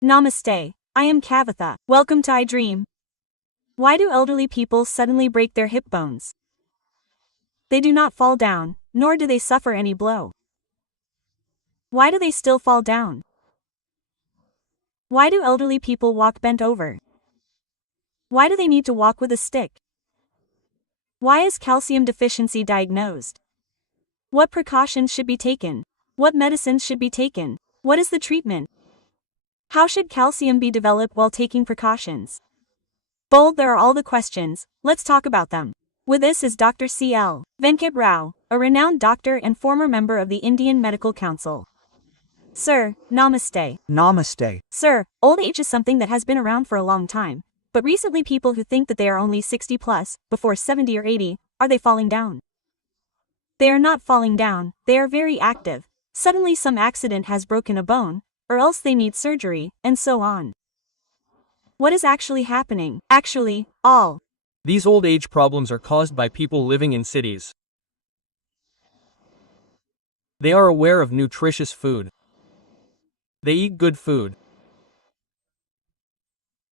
Namaste. I am Kavitha. Welcome to iDream. Why do elderly people suddenly break their hip bones? They do not fall down, nor do they suffer any blow. Why do they still fall down? Why do elderly people walk bent over? Why do they need to walk with a stick? Why is calcium deficiency diagnosed? What precautions should be taken? What medicines should be taken? What is the treatment? How should calcium be developed while taking precautions? Bold, there are all the questions, let's talk about them. With us is Dr. C.L. Venkat Rao, a renowned doctor and former member of the Indian Medical Council. Sir, namaste. Namaste. Sir, old age is something that has been around for a long time, but recently people who think that they are only 60 plus, before 70 or 80, are they falling down? They are not falling down, they are very active. Suddenly some accident has broken a bone, or else they need surgery, and so on. What is actually happening? Actually, all These old age problems are caused by people living in cities. They are aware of nutritious food. They eat good food.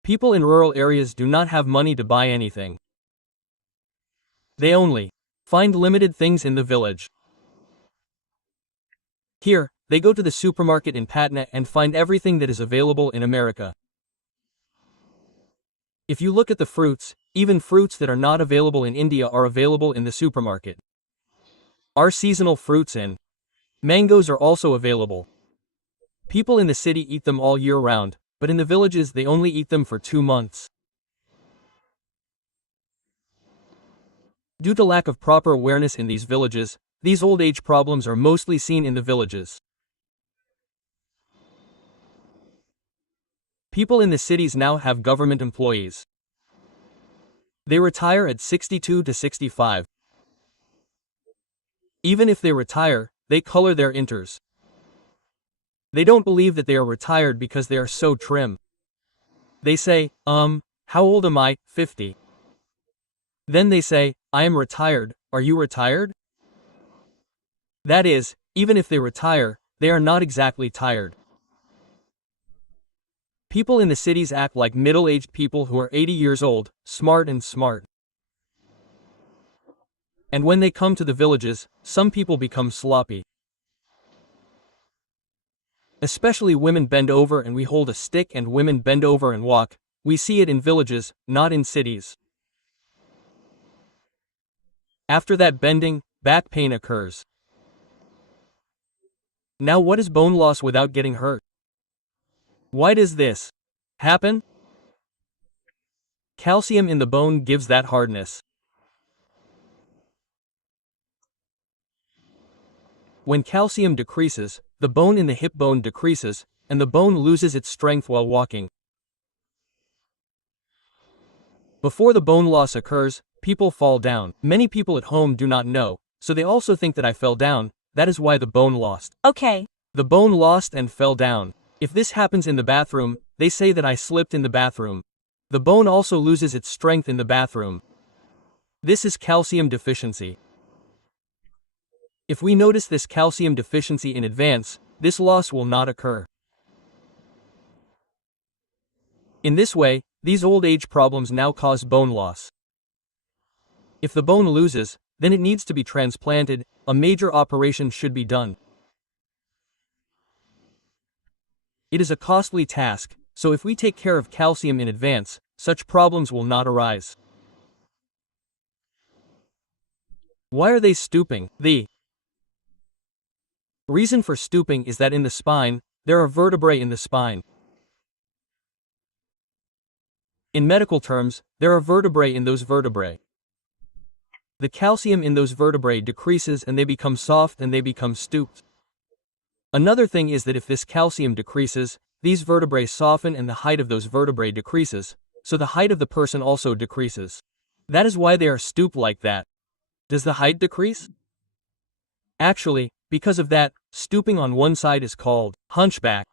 People in rural areas do not have money to buy anything. They only find limited things in the village. Here, they go to the supermarket in Patna and find everything that is available in America. If you look at the fruits, even fruits that are not available in India are available in the supermarket. Our seasonal fruits and mangoes are also available. People in the city eat them all year round, but in the villages they only eat them for 2 months. Due to lack of proper awareness in these villages, these old age problems are mostly seen in the villages. People in the cities now have government employees. They retire at 62 to 65. Even if they retire, they color their inters. They don't believe that they are retired because they are so trim. They say, how old am I? 50. Then they say, I am retired, are you retired? That is, even if they retire, they are not exactly tired. People in the cities act like middle-aged people who are 80 years old, smart. And when they come to the villages, some people become sloppy. Especially women bend over and we hold a stick and women bend over and walk. We see it in villages, not in cities. After that bending, back pain occurs. Now what is bone loss without getting hurt? Why does this happen? Calcium in the bone gives that hardness. When calcium decreases, the bone in the hip bone decreases, and the bone loses its strength while walking. Before the bone loss occurs, people fall down. Many people at home do not know, so they also think that I fell down, that is why the bone lost. okay. The bone lost and fell down. If this happens in the bathroom, they say that I slipped in the bathroom. The bone also loses its strength in the bathroom. This is calcium deficiency. If we notice this calcium deficiency in advance, this loss will not occur. In this way, these old age problems now cause bone loss. If the bone loses, then it needs to be transplanted, a major operation should be done. It is a costly task, so if we take care of calcium in advance, such problems will not arise. Why are they stooping? The reason for stooping is that in the spine, there are vertebrae in the spine. In medical terms, there are vertebrae in those vertebrae. The calcium in those vertebrae decreases and they become soft and they become stooped. Another thing is that if this calcium decreases, these vertebrae soften and the height of those vertebrae decreases, so the height of the person also decreases. That is why they are stooped like that. Does the height decrease? Actually, because of that, stooping on one side is called hunchback.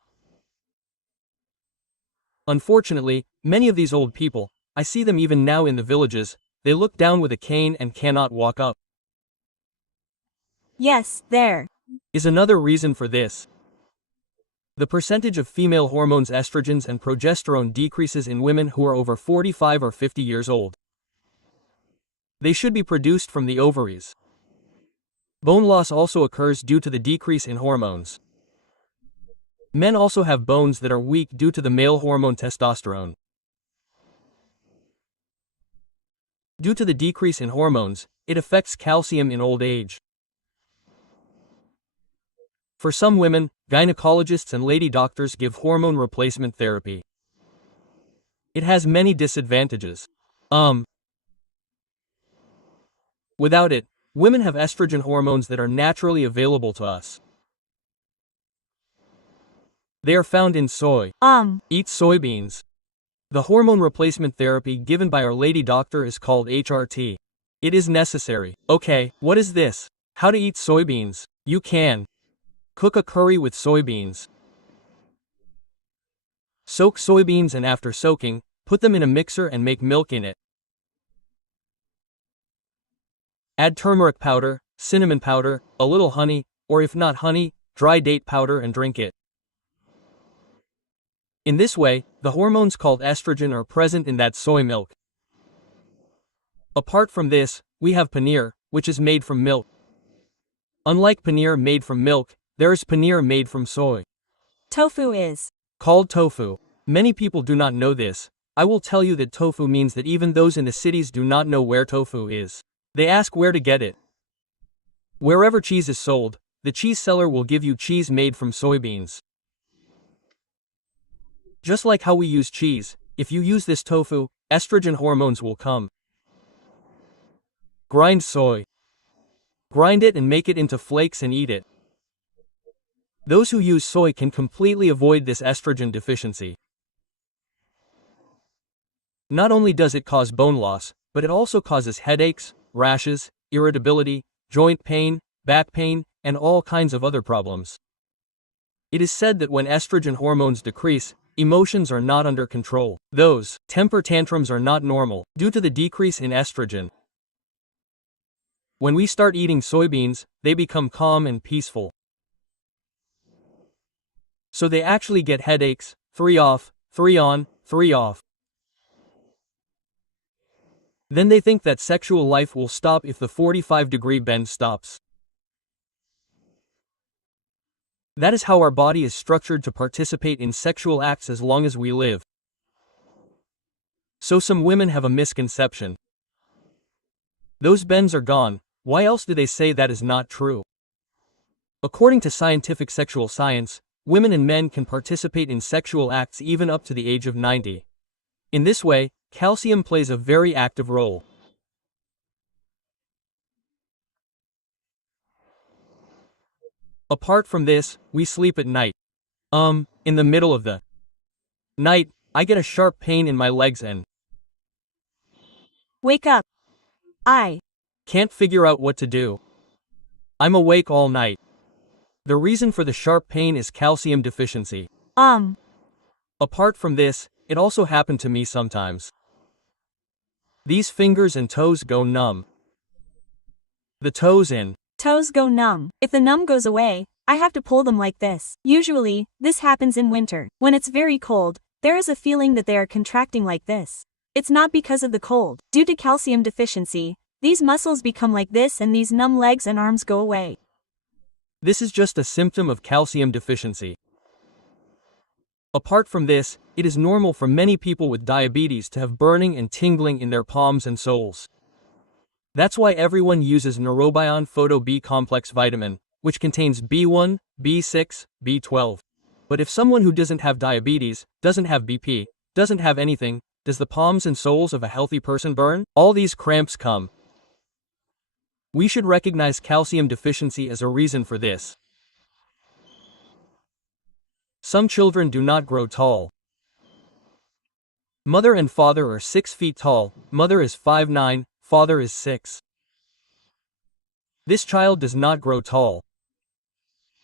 Unfortunately, many of these old people, I see them even now in the villages, they look down with a cane and cannot walk up. Yes, there Is another reason for this. The percentage of female hormones estrogens and progesterone decreases in women who are over 45 or 50 years old. They should be produced from the ovaries. Bone loss also occurs due to the decrease in hormones. Men also have bones that are weak due to the male hormone testosterone. Due to the decrease in hormones, it affects calcium in old age. For some women, gynecologists and lady doctors give hormone replacement therapy. It has many disadvantages. Without it, women have estrogen hormones that are naturally available to us. They are found in soy. Eat soybeans. The hormone replacement therapy given by our lady doctor is called HRT. It is necessary. Okay, what is this? How to eat soybeans? You can. Cook a curry with soybeans. Soak soybeans and after soaking, put them in a mixer and make milk in it. Add turmeric powder, cinnamon powder, a little honey, or if not honey, dry date powder and drink it. In this way, the hormones called estrogen are present in that soy milk. Apart from this, we have paneer, which is made from milk. Unlike paneer made from milk, there is paneer made from soy. Tofu is called tofu. Many people do not know this. I will tell you that tofu means that even those in the cities do not know where tofu is. They ask where to get it. Wherever cheese is sold, the cheese seller will give you cheese made from soybeans. Just like how we use cheese, if you use this tofu, estrogen hormones will come. Grind soy. Grind it and make it into flakes and eat it. Those who use soy can completely avoid this estrogen deficiency. Not only does it cause bone loss, but it also causes headaches, rashes, irritability, joint pain, back pain, and all kinds of other problems. It is said that when estrogen hormones decrease, emotions are not under control. Those temper tantrums are not normal due to the decrease in estrogen. When we start eating soybeans, they become calm and peaceful. So they actually get headaches, 3 off, 3 on, 3 off. Then they think that sexual life will stop if the 45-degree bend stops. That is how our body is structured to participate in sexual acts as long as we live. So some women have a misconception. Those bends are gone, why else do they say that is not true? According to scientific sexual science, women and men can participate in sexual acts even up to the age of 90. In this way, calcium plays a very active role. Apart from this, we sleep at night. In the middle of the night, I get a sharp pain in my legs and wake up. I can't figure out what to do. I'm awake all night. The reason for the sharp pain is calcium deficiency. Apart from this, it also happened to me sometimes. These fingers and toes go numb. The toes go numb. If the numb goes away, I have to pull them like this. Usually, this happens in winter. When it's very cold, there is a feeling that they are contracting like this. It's not because of the cold. Due to calcium deficiency, these muscles become like this and these numb legs and arms go away. This is just a symptom of calcium deficiency. Apart from this, it is normal for many people with diabetes to have burning and tingling in their palms and soles. That's why everyone uses Neurobion Photo B complex vitamin, which contains B1, B6, B12. But if someone who doesn't have diabetes, doesn't have BP, doesn't have anything, does the palms and soles of a healthy person burn? All these cramps come. We should recognize calcium deficiency as a reason for this. Some children do not grow tall. Mother and father are 6 feet tall, mother is 5'9", father is 6. This child does not grow tall.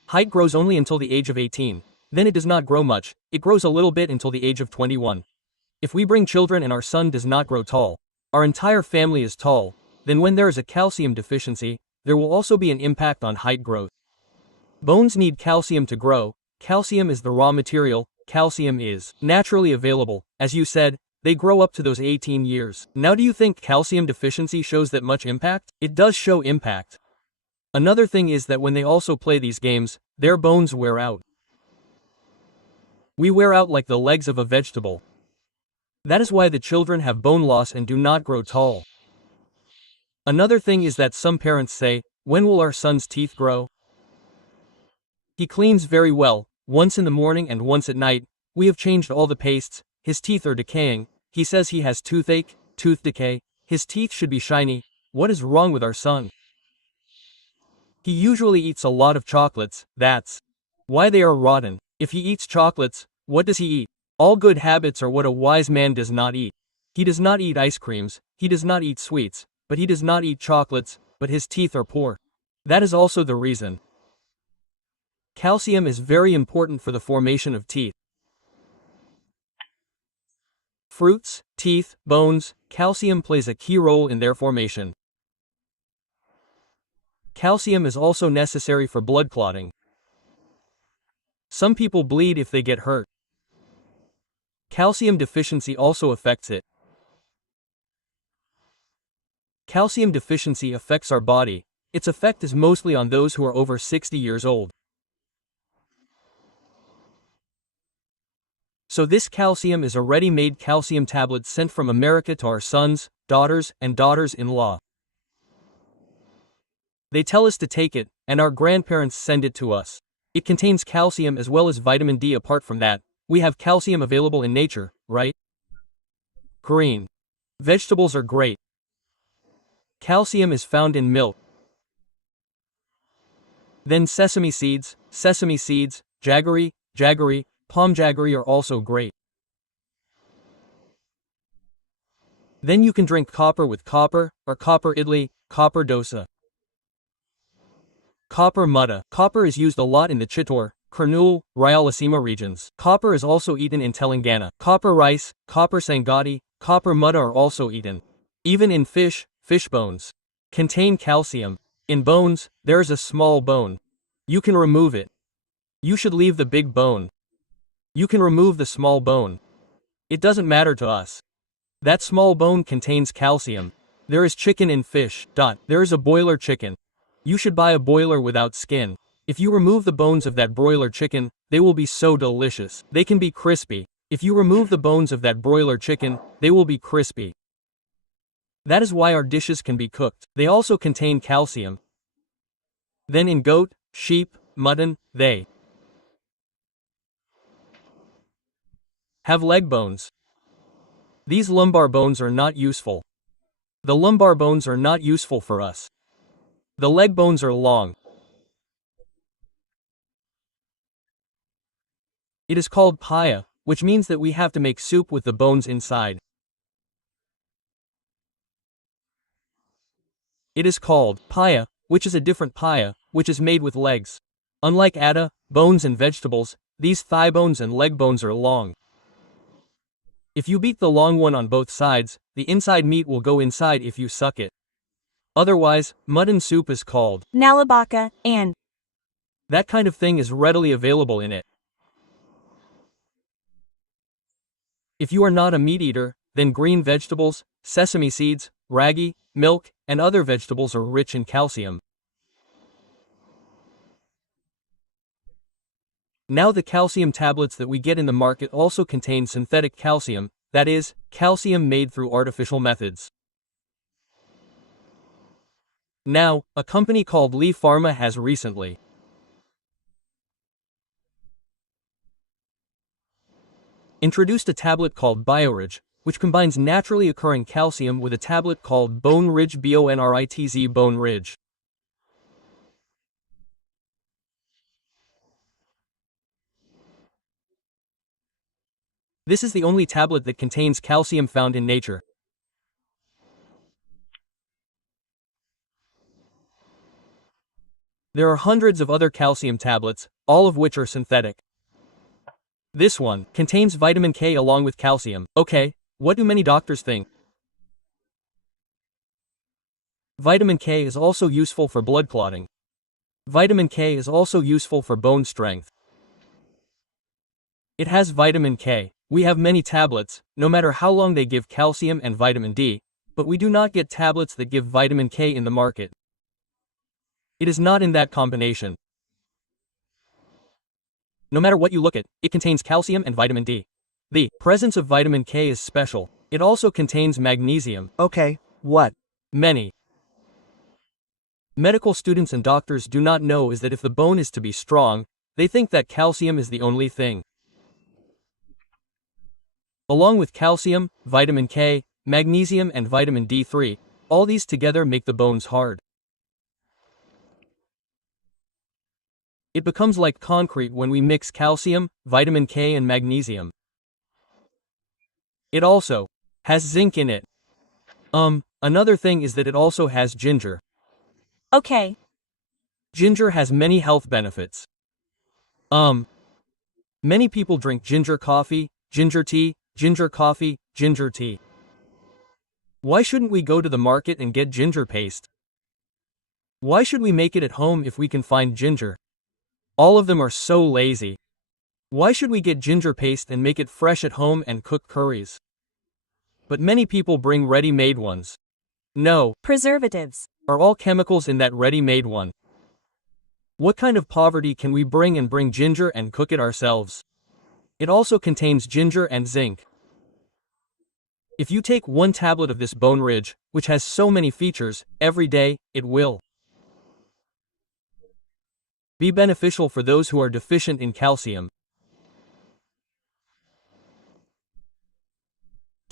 Height grows only until the age of 18, then it does not grow much, it grows a little bit until the age of 21. If we bring children and our son does not grow tall, our entire family is tall, then when there is a calcium deficiency, there will also be an impact on height growth. Bones need calcium to grow, calcium is the raw material, calcium is naturally available. As you said, they grow up to those 18 years. Now do you think calcium deficiency shows that much impact? It does show impact. Another thing is that when they also play these games, their bones wear out. We wear out like the legs of a vegetable. That is why the children have bone loss and do not grow tall. Another thing is that some parents say, when will our son's teeth grow? He cleans very well, once in the morning and once at night. We have changed all the pastes, his teeth are decaying. He says he has toothache, tooth decay, his teeth should be shiny. What is wrong with our son? He usually eats a lot of chocolates, that's why they are rotten. If he eats chocolates, what does he eat? All good habits are what a wise man does not eat. He does not eat ice creams, he does not eat sweets, but he does not eat chocolates, but his teeth are poor. That is also the reason. Calcium is very important for the formation of teeth. Fruits, teeth, bones, calcium plays a key role in their formation. Calcium is also necessary for blood clotting. Some people bleed if they get hurt. Calcium deficiency also affects it. Calcium deficiency affects our body. Its effect is mostly on those who are over 60 years old. So this calcium is a ready-made calcium tablet sent from America to our sons, daughters, and daughters-in-law. They tell us to take it, and our grandparents send it to us. It contains calcium as well as vitamin D. Apart from that, we have calcium available in nature, right? Green vegetables are great. Calcium is found in milk. Then sesame seeds, jaggery, palm jaggery are also great. Then you can drink copper with copper, or copper idli, copper dosa. Copper mutta. Copper is used a lot in the Chittor, Kurnool, Rayalaseema regions. Copper is also eaten in Telangana. Copper rice, copper sangati, copper mutta are also eaten. Even in fish bones contain calcium. In bones, there is a small bone. You can remove it. You should leave the big bone. You can remove the small bone. It doesn't matter to us. That small bone contains calcium. There is chicken in fish. There is a boiler chicken. You should buy a boiler without skin. If you remove the bones of that broiler chicken, they will be so delicious. They can be crispy. If you remove the bones of that broiler chicken, they will be crispy. That is why our dishes can be cooked. They also contain calcium. Then in goat, sheep, mutton, they have leg bones. These lumbar bones are not useful. The lumbar bones are not useful for us. The leg bones are long. It is called paya, which means that we have to make soup with the bones inside. It is called paya, which is a different paya, which is made with legs. Unlike atta, bones and vegetables, these thigh bones and leg bones are long. If you beat the long one on both sides, the inside meat will go inside if you suck it. Otherwise, mutton soup is called nalabaka, and that kind of thing is readily available in it. If you are not a meat eater, then green vegetables, sesame seeds, ragi, milk, and other vegetables are rich in calcium. Now the calcium tablets that we get in the market also contain synthetic calcium, that is, calcium made through artificial methods. Now, a company called Lee Pharma has recently introduced a tablet called BioRidge, which combines naturally occurring calcium with a tablet called Bone Ridge BONRITZ Bone Ridge. This is the only tablet that contains calcium found in nature. There are hundreds of other calcium tablets, all of which are synthetic. This one contains vitamin K along with calcium. Okay, what do many doctors think? Vitamin K is also useful for blood clotting. Vitamin K is also useful for bone strength. It has vitamin K. We have many tablets, no matter how long they give calcium and vitamin D, but we do not get tablets that give vitamin K in the market. It is not in that combination. No matter what you look at, it contains calcium and vitamin D. The presence of vitamin K is special. It also contains magnesium. Okay, what? Many medical students and doctors do not know is that if the bone is to be strong, they think that calcium is the only thing. Along with calcium, vitamin K, magnesium and vitamin D3, all these together make the bones hard. It becomes like concrete when we mix calcium, vitamin K and magnesium. It also has zinc in it. Another thing is that it also has ginger. Okay. Ginger has many health benefits. Many people drink ginger coffee, ginger tea, ginger coffee, ginger tea. Why shouldn't we go to the market and get ginger paste? Why should we make it at home if we can find ginger? All of them are so lazy. Why should we get ginger paste and make it fresh at home and cook curries? But many people bring ready-made ones. No. Preservatives. Are all chemicals in that ready-made one? What kind of poverty can we bring ginger and cook it ourselves? It also contains ginger and zinc. If you take one tablet of this Bone Ridge, which has so many features, every day, it will be beneficial for those who are deficient in calcium.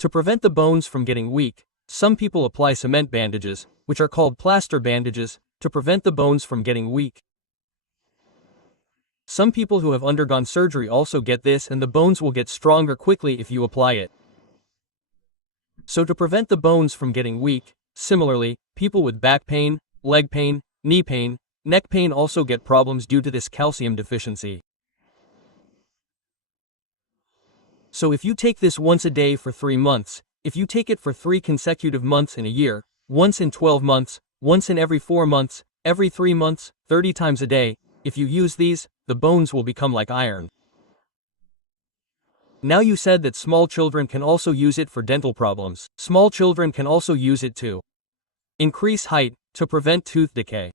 To prevent the bones from getting weak, some people apply cement bandages, which are called plaster bandages, to prevent the bones from getting weak. Some people who have undergone surgery also get this, and the bones will get stronger quickly if you apply it. So to prevent the bones from getting weak, similarly, people with back pain, leg pain, knee pain, neck pain also get problems due to this calcium deficiency. So if you take this once a day for 3 months, if you take it for 3 consecutive months in a year, once in 12 months, once in every 4 months, every 3 months, 30 times a day, if you use these, the bones will become like iron. Now you said that small children can also use it for dental problems. Small children can also use it to increase height, to prevent tooth decay.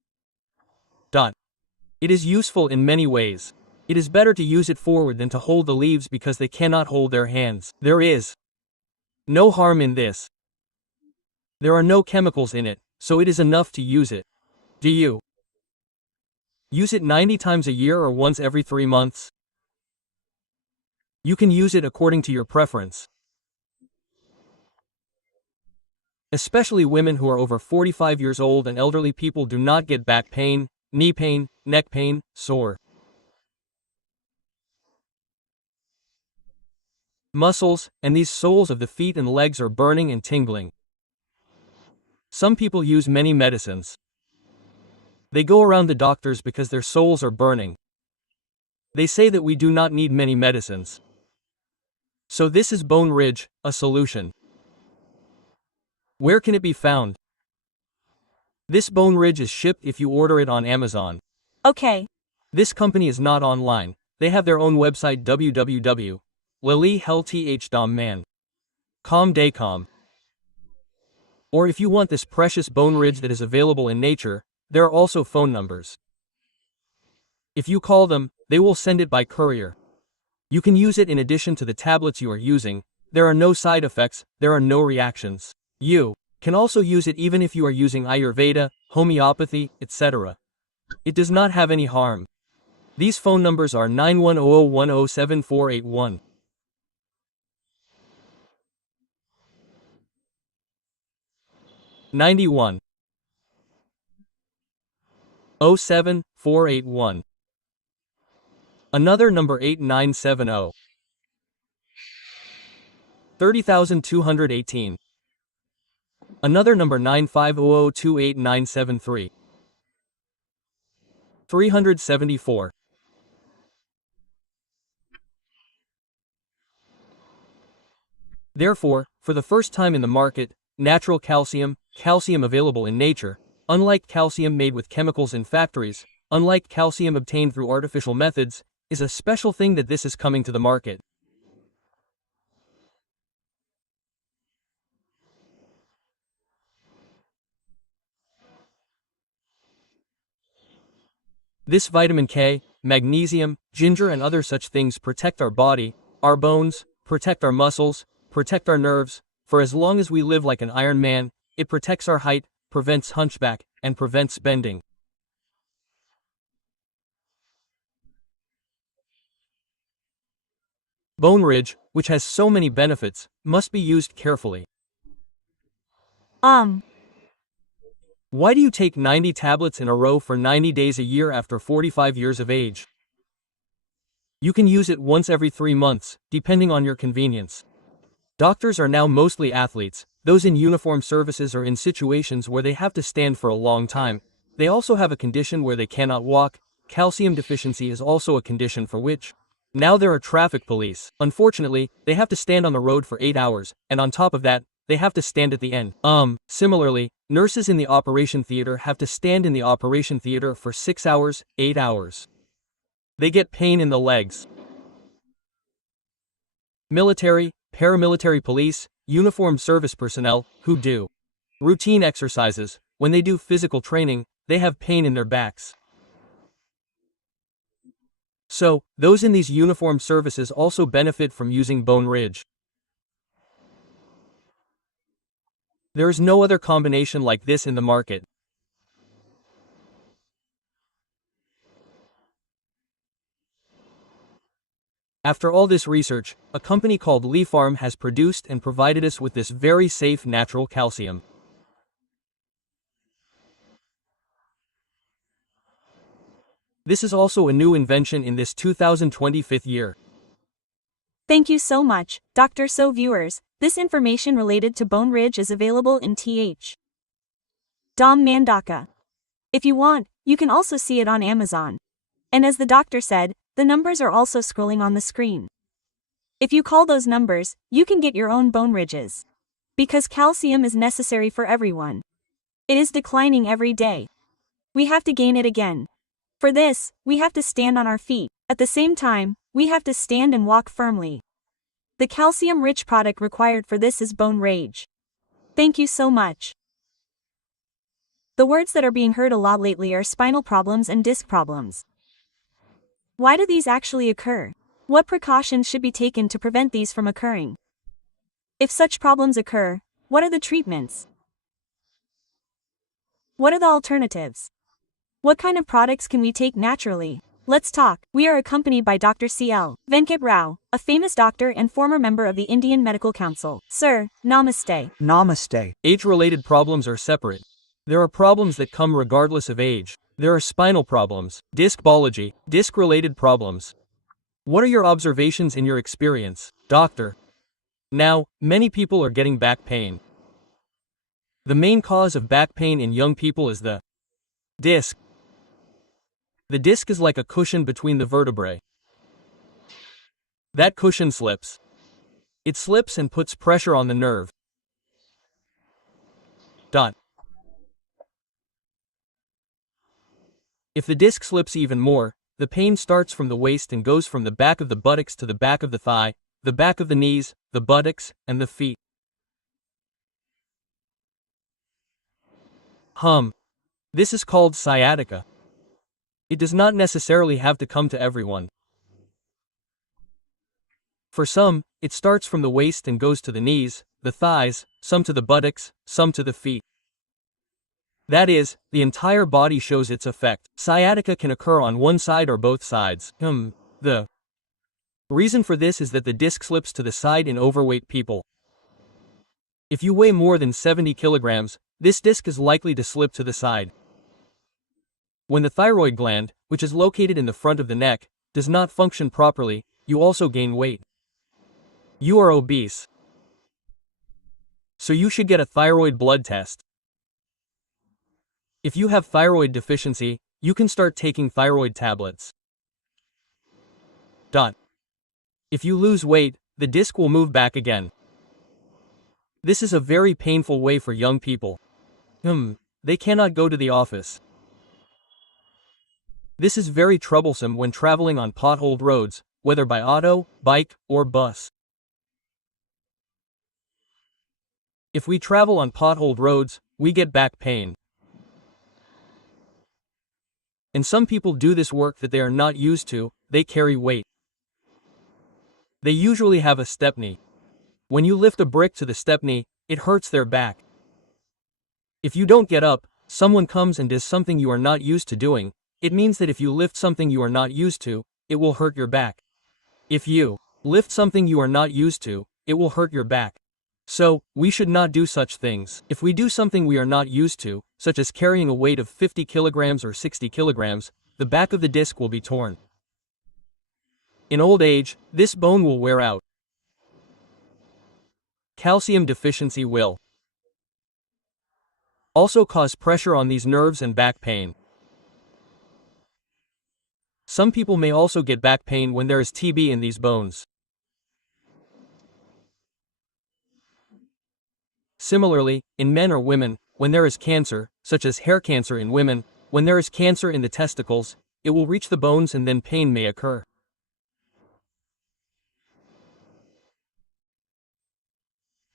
It is useful in many ways. It is better to use it forward than to hold the leaves because they cannot hold their hands. There is no harm in this. There are no chemicals in it, so it is enough to use it. Do you use it 90 times a year or once every 3 months? You can use it according to your preference. Especially women who are over 45 years old and elderly people do not get back pain, knee pain, neck pain, sore muscles, and these soles of the feet and legs are burning and tingling. Some people use many medicines. They go around the doctors because their soles are burning. They say that we do not need many medicines. So this is Bone Ridge, a solution. Where can it be found? This Bone Ridge is shipped if you order it on Amazon. Okay. This company is not online. They have their own website www.lilihealthman.com. Or if you want this precious Bone Ridge that is available in nature, there are also phone numbers. If you call them, they will send it by courier. You can use it in addition to the tablets you are using. There are no side effects, there are no reactions. You can also use it even if you are using Ayurveda, homeopathy, etc. It does not have any harm. These phone numbers are 9100107481. 91 07481. Another number 8970 30218. Another number 950028973. 374. Therefore, for the first time in the market, natural calcium, calcium available in nature, unlike calcium made with chemicals in factories, unlike calcium obtained through artificial methods, is a special thing that this is coming to the market. This vitamin K, magnesium, ginger and other such things protect our body, our bones, protect our muscles, protect our nerves, for as long as we live like an Iron Man, it protects our height, prevents hunchback, and prevents bending. Bone ridge, which has so many benefits, must be used carefully. Why do you take 90 tablets in a row for 90 days a year after 45 years of age? You can use it once every 3 months, depending on your convenience. Doctors are now mostly athletes, those in uniform services or in situations where they have to stand for a long time. They also have a condition where they cannot walk. Calcium deficiency is also a condition for which now there are traffic police. Unfortunately, they have to stand on the road for 8 hours, and on top of that, they have to stand at the end. Similarly, nurses in the operation theater have to stand in the operation theater for 6 hours, 8 hours. They get pain in the legs. Military, paramilitary police, uniformed service personnel, who do routine exercises, when they do physical training, they have pain in their backs. So, those in these uniformed services also benefit from using Bone Ridge. There is no other combination like this in the market. After all this research, a company called Lee Farm has produced and provided us with this very safe natural calcium. This is also a new invention in this 2025 year. Thank you so much, Dr. So viewers, this information related to Bone Ridge is available in Th. Dom Mandaka. If you want, you can also see it on Amazon. And as the doctor said, the numbers are also scrolling on the screen. If you call those numbers, you can get your own bone ridges. Because calcium is necessary for everyone. It is declining every day. We have to gain it again. For this, we have to stand on our feet. At the same time, we have to stand and walk firmly. The calcium-rich product required for this is Bone Rage. Thank you so much. The words that are being heard a lot lately are spinal problems and disc problems. Why do these actually occur? What precautions should be taken to prevent these from occurring? If such problems occur, what are the treatments? What are the alternatives? What kind of products can we take naturally? Let's talk. We are accompanied by Dr. C.L. Venkat Rao, a famous doctor and former member of the Indian Medical Council. Sir, namaste. Namaste. Age-related problems are separate. There are problems that come regardless of age. There are spinal problems, discbology, disc-related problems. What are your observations in your experience, doctor? Now, many people are getting back pain. The main cause of back pain in young people is the disc. The disc is like a cushion between the vertebrae. That cushion slips. It slips and puts pressure on the nerve. If the disc slips even more, the pain starts from the waist and goes from the back of the buttocks to the back of the thigh, the back of the knees, the buttocks, and the feet. This is called sciatica. It does not necessarily have to come to everyone. For some, it starts from the waist and goes to the knees, the thighs, some to the buttocks, some to the feet. That is, the entire body shows its effect. Sciatica can occur on one side or both sides. The reason for this is that the disc slips to the side in overweight people. If you weigh more than 70 kilograms, this disc is likely to slip to the side. When the thyroid gland, which is located in the front of the neck, does not function properly, you also gain weight. You are obese. So you should get a thyroid blood test. If you have thyroid deficiency, you can start taking thyroid tablets. If you lose weight, the disc will move back again. This is a very painful way for young people. They cannot go to the office. This is very troublesome when traveling on potholed roads, whether by auto, bike, or bus. If we travel on potholed roads, we get back pain. And some people do this work that they are not used to, they carry weight. They usually have a stepney. When you lift a brick to the stepney, it hurts their back. If you don't get up, someone comes and does something you are not used to doing, it means that if you lift something you are not used to, it will hurt your back. If you lift something you are not used to, it will hurt your back. So, we should not do such things. If we do something we are not used to, such as carrying a weight of 50 kilograms or 60 kilograms, the back of the disc will be torn. In old age, this bone will wear out. Calcium deficiency will also cause pressure on these nerves and back pain. Some people may also get back pain when there is TB in these bones. Similarly, in men or women, when there is cancer, such as hair cancer in women, when there is cancer in the testicles, it will reach the bones and then pain may occur.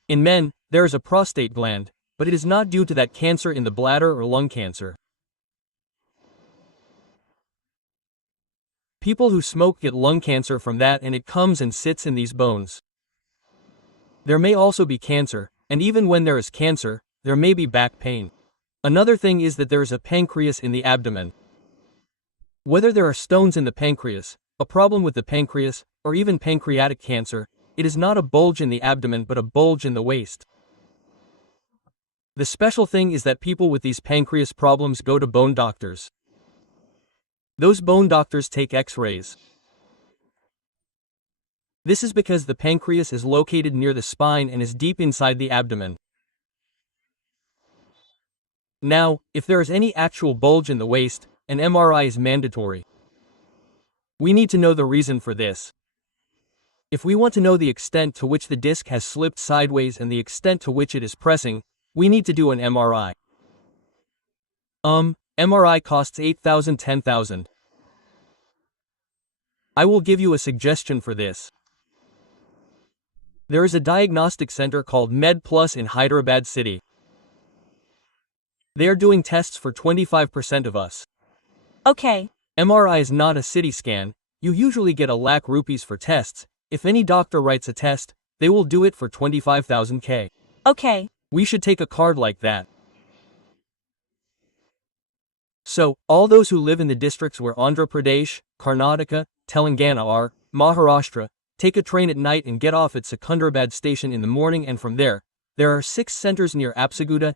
In men, there is a prostate gland, but it is not due to that cancer in the bladder or lung cancer. People who smoke get lung cancer from that and it comes and sits in these bones. There may also be cancer, and even when there is cancer, there may be back pain. Another thing is that there is a pancreas in the abdomen. Whether there are stones in the pancreas, a problem with the pancreas, or even pancreatic cancer, it is not a bulge in the abdomen but a bulge in the waist. The special thing is that people with these pancreas problems go to bone doctors. Those bone doctors take X-rays. This is because the pancreas is located near the spine and is deep inside the abdomen. Now, if there is any actual bulge in the waist, an MRI is mandatory. We need to know the reason for this. If we want to know the extent to which the disc has slipped sideways and the extent to which it is pressing, we need to do an MRI. MRI costs $8,000–10,000. I will give you a suggestion for this. There is a diagnostic center called MedPlus in Hyderabad city. They are doing tests for 25% of us. Okay. MRI is not a city scan, you usually get ₹1,00,000 for tests. If any doctor writes a test, they will do it for 25,000 K. Okay. We should take a card like that. So, all those who live in the districts where Andhra Pradesh, Karnataka, Telangana are, Maharashtra, take a train at night and get off at Secunderabad station in the morning, and from there are 6 centers near Apsaguda,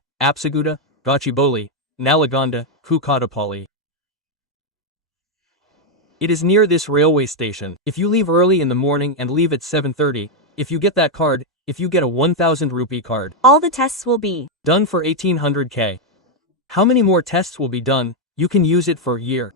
Gachibowli, Nalgonda, Kukatapalli. It is near this railway station. If you leave early in the morning and leave at 7:30, if you get that card, if you get a 1,000 rupee card, All the tests will be done for 1,800 K. How many more tests will be done? You can use it for a year.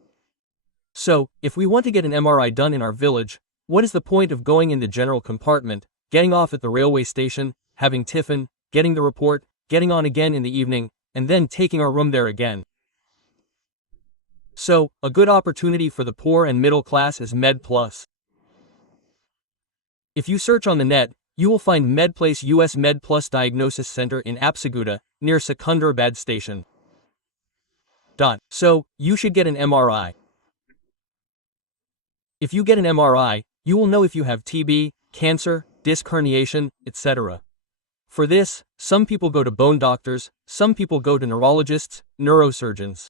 So, if we want to get an MRI done in our village, what is the point of going in the general compartment, getting off at the railway station, having tiffin, getting the report, getting on again in the evening, and then taking our room there again? So, a good opportunity for the poor and middle class is MedPlus. If you search on the net, you will find MedPlus US MedPlus Diagnosis Center in Apsaguda, near Secunderabad station. So, you should get an MRI. If you get an MRI, you will know if you have TB, cancer, disc herniation, etc. For this, some people go to bone doctors, some people go to neurologists, neurosurgeons.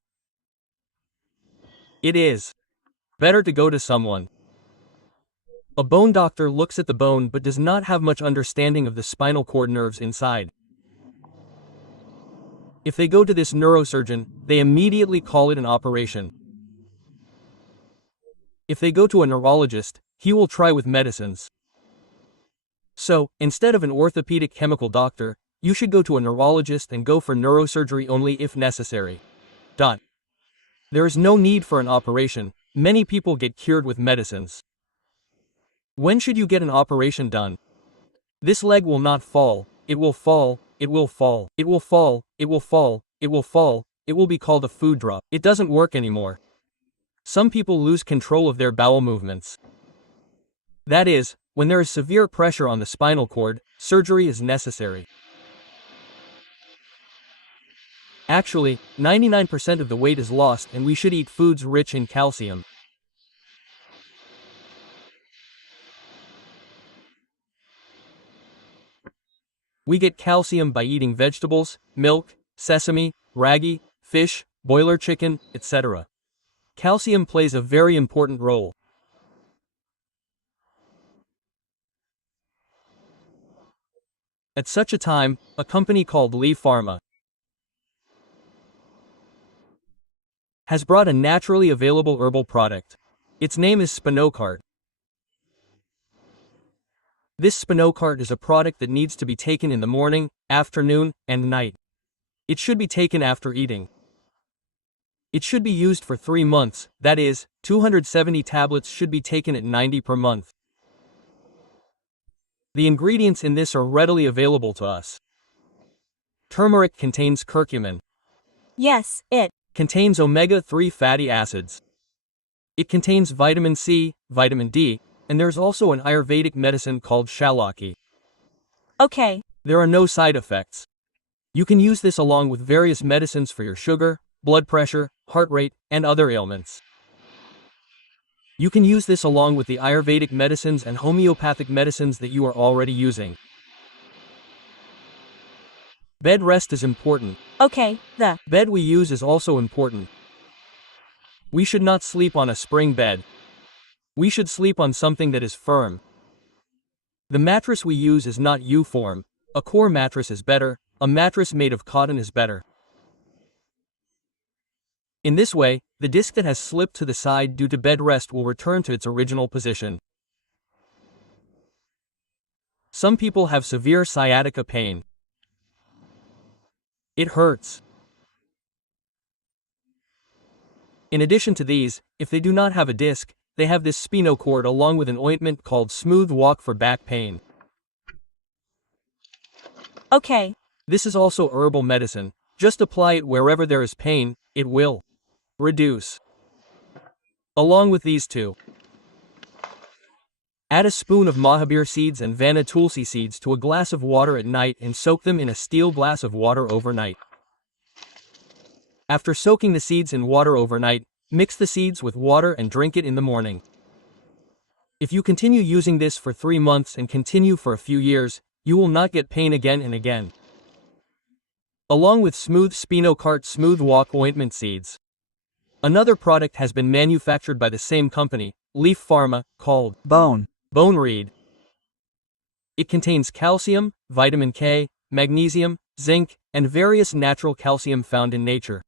It is better to go to someone. A bone doctor looks at the bone but does not have much understanding of the spinal cord nerves inside. If they go to this neurosurgeon, they immediately call it an operation. If they go to a neurologist, he will try with medicines. So, instead of an orthopedic chemical doctor, you should go to a neurologist and go for neurosurgery only if necessary. There is no need for an operation. Many people get cured with medicines. When should you get an operation done? This leg will not fall, it will fall, it will fall, it will fall, it will fall, it will fall, it will be called a food drop. It doesn't work anymore. Some people lose control of their bowel movements. That is, when there is severe pressure on the spinal cord, surgery is necessary. Actually, 99% of the weight is lost and we should eat foods rich in calcium. We get calcium by eating vegetables, milk, sesame, ragi, fish, boiler chicken, etc. Calcium plays a very important role. At such a time, a company called Leaf Pharma has brought a naturally available herbal product. Its name is Spinocart. This Spinocart is a product that needs to be taken in the morning, afternoon, and night. It should be taken after eating. It should be used for 3 months, that is, 270 tablets should be taken at 90 per month. The ingredients in this are readily available to us. Turmeric contains curcumin. Yes, it Contains omega-3 fatty acids. It contains vitamin C, vitamin D, and there's also an Ayurvedic medicine called Shalaki. okay. There are no side effects. You can use this along with various medicines for your sugar, blood pressure, heart rate, and other ailments. You can use this along with the Ayurvedic medicines and homeopathic medicines that you are already using. Bed rest is important. Okay, the Bed we use is also important. We should not sleep on a spring bed. We should sleep on something that is firm. The mattress we use is not U-form. A core mattress is better. A mattress made of cotton is better. In this way, the disc that has slipped to the side due to bed rest will return to its original position. Some people have severe sciatica pain. It hurts. In addition to these, if they do not have a disc, they have this Spinocart along with an ointment called Smooth Walk for back pain. okay. This is also herbal medicine. Just apply it wherever there is pain, it will reduce. Along with these two, add a spoon of Mahabir seeds and Vana Tulsi seeds to a glass of water at night and soak them in a steel glass of water overnight. After soaking the seeds in water overnight, mix the seeds with water and drink it in the morning. If you continue using this for 3 months and continue for a few years, you will not get pain again and again. Along with Smooth Spinocart Smooth Walk ointment seeds. Another product has been manufactured by the same company, Leaf Pharma, called Bone Reed. It contains calcium, vitamin K, magnesium, zinc, and various natural calcium found in nature.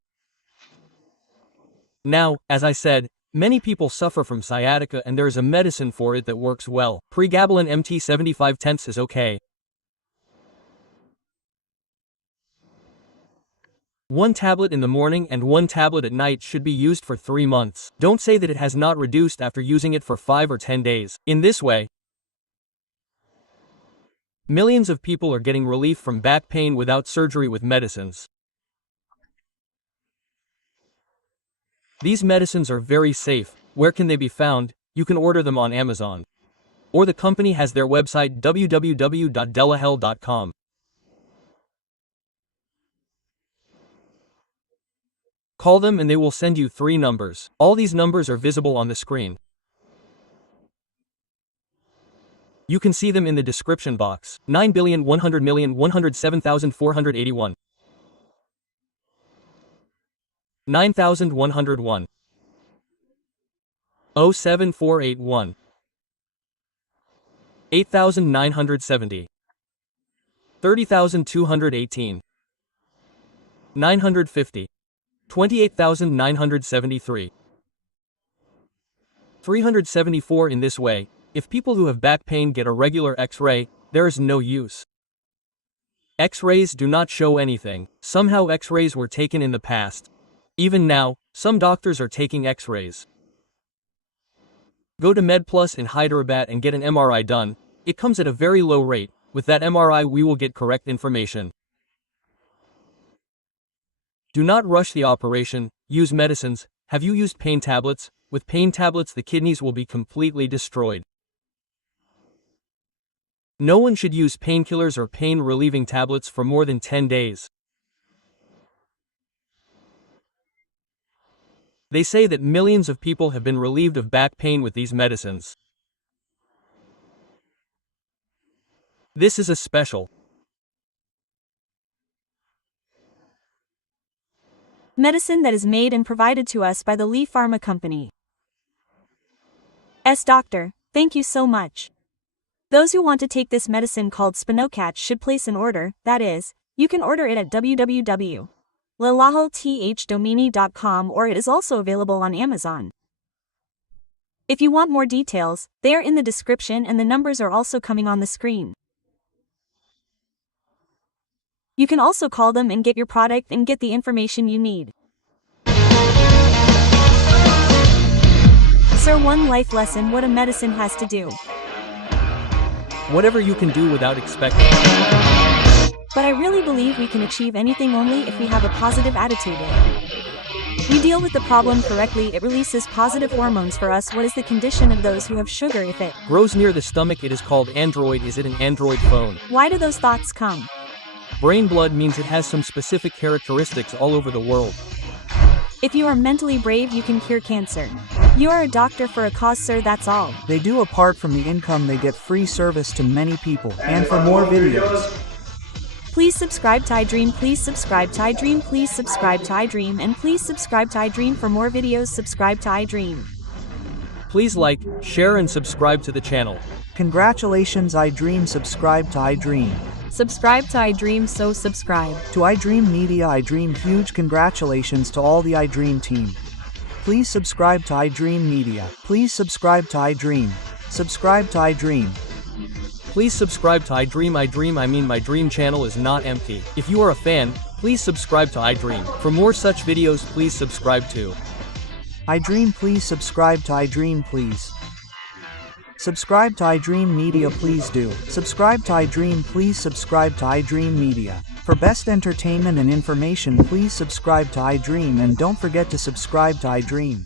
Now, as I said, many people suffer from sciatica and there is a medicine for it that works well. Pregabalin MT 75/10 is okay. 1 tablet in the morning and 1 tablet at night should be used for 3 months. Don't say that it has not reduced after using it for 5 or 10 days. In this way, millions of people are getting relief from back pain without surgery with medicines. These medicines are very safe. Where can they be found? You can order them on Amazon. Or the company has their website www.delahel.com. Call them and they will send you 3 numbers. All these numbers are visible on the screen. You can see them in the description box. 9,100,107,481. 9,101. 07481. 8,970. 30,218. 950. 28,973. 374. In this way, if people who have back pain get a regular X-ray, there is no use. X-rays do not show anything. Somehow X-rays were taken in the past. Even now, some doctors are taking X-rays. Go to MedPlus in Hyderabad and get an MRI done. It comes at a very low rate. With that MRI we will get correct information. Do not rush the operation, use medicines, Have you used pain tablets? With pain tablets, the kidneys will be completely destroyed. No one should use painkillers or pain-relieving tablets for more than 10 days. They say that millions of people have been relieved of back pain with these medicines. This is a special medicine that is made and provided to us by the Lee Pharma Company. Doctor, thank you so much. Those who want to take this medicine called Spinocatch should place an order, that is, you can order it at www.lalaholthdomini.com, or it is also available on Amazon. If you want more details, they are in the description and the numbers are also coming on the screen. You can also call them and get your product and get the information you need. Sir, one life lesson: what a medicine has to do. Whatever you can do without expecting. But I really believe we can achieve anything only if we have a positive attitude. We deal with the problem correctly, it releases positive hormones for us. What is the condition of those who have sugar? If it grows near the stomach, it is called Android. Is it an Android phone? Why do those thoughts come? Brain blood means it has some specific characteristics all over the world. If you are mentally brave, you can cure cancer. You are a doctor for a cause, sir, that's all. They do. Apart from the income, they get free service to many people. And for more videos, please subscribe to iDream, please subscribe to iDream, please subscribe to iDream, and please subscribe to iDream for more videos. Subscribe to iDream. Please like, share and subscribe to the channel. Congratulations iDream, subscribe to iDream. Subscribe to iDream, so subscribe. To iDream Media, iDream, huge congratulations to all the iDream team. Please subscribe to iDream Media. Please subscribe to iDream. Subscribe to iDream. Please subscribe to iDream. My dream channel is not empty. If you are a fan, please subscribe to iDream. For more such videos, please subscribe to iDream. Please subscribe to iDream, please. Subscribe to iDream Media, please do. Subscribe to iDream, please subscribe to iDream Media. For best entertainment and information, please subscribe to iDream, and don't forget to subscribe to iDream.